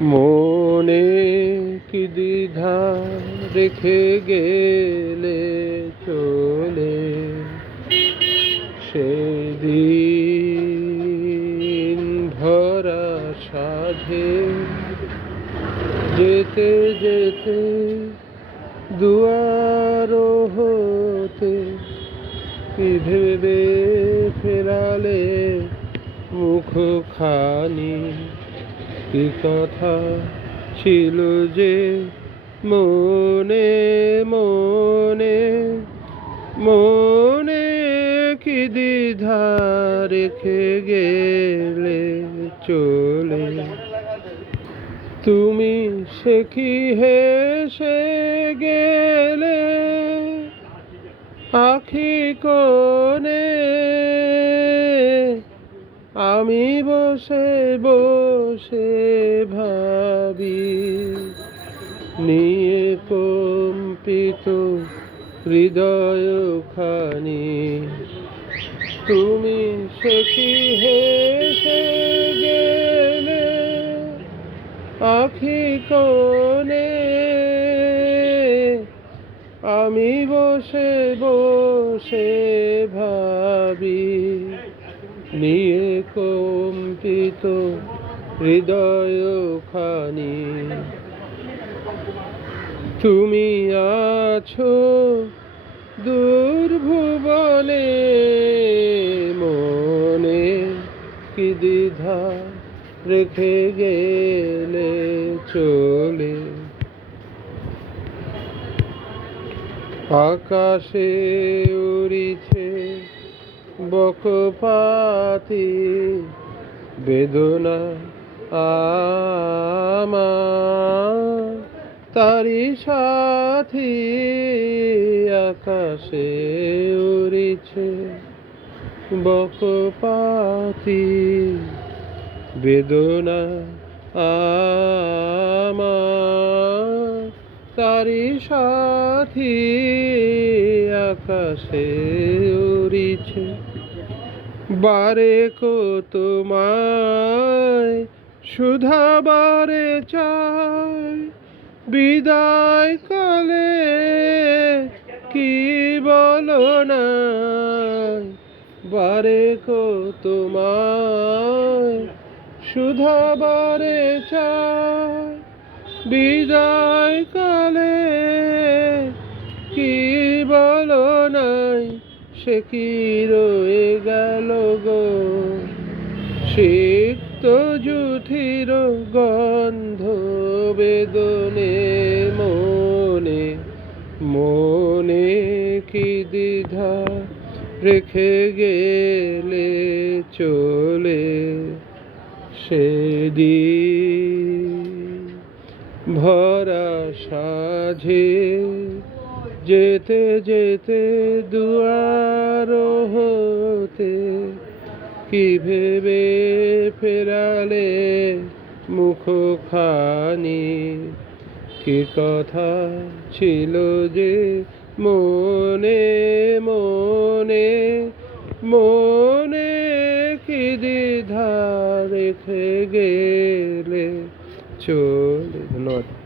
মনে কি দ্বিধা রেখে গেলে চলে, সেদিন ভরা সাঁঝে যেতে যেতে দুয়ার হতে কি ভেবে ফেরালে মুখখানি, কি কথা ছিল যে মনে মনে, মনে কি দ্বিধা রেখে গেলে চলে। তুমি সে কি হেসে গেলে আখি কোণে, আমি বসে বসে ভাবি নিয়ে কম্পিত হৃদয়খানি। তুমি সে কি হেসে গেলে আখি কোণে, আমি বসে বসে ভাবি নিয়ে কম্পিত হৃদয়খানি। তুমি আছো দূর ভুবনে, মনে কি দ্বিধা রেখে গেলে চলে। আকাশে উড়িছে বকপাতি বেদনা আমার তারি সাথী, আকাশে উড়িছে বকপাতি বেদনা আমার তারি সাথী, আকাশে উড়িছে। বারে কো তোমায় শুধাবারে চাই, বিদায় কালে কি বলো না। বারে কো তোমায় শুধাবারে চাই, বিদায় কালে কি বলো নাই। সে কি রয়ে গেল গো সিক্ত জুথির গন্ধ বেদনে, মনে মনে কি দ্বিধা রেখে গেলে চলে। সেদিন ভরা সাঁঝে যেতে যেতে দুয়ার হতে কি ভেবে ফেরালে মুখখানি, কি কথা ছিল যে মনে মনে, মনে কি দ্বিধা রেখে গেলে চলে। ধন্যবাদ।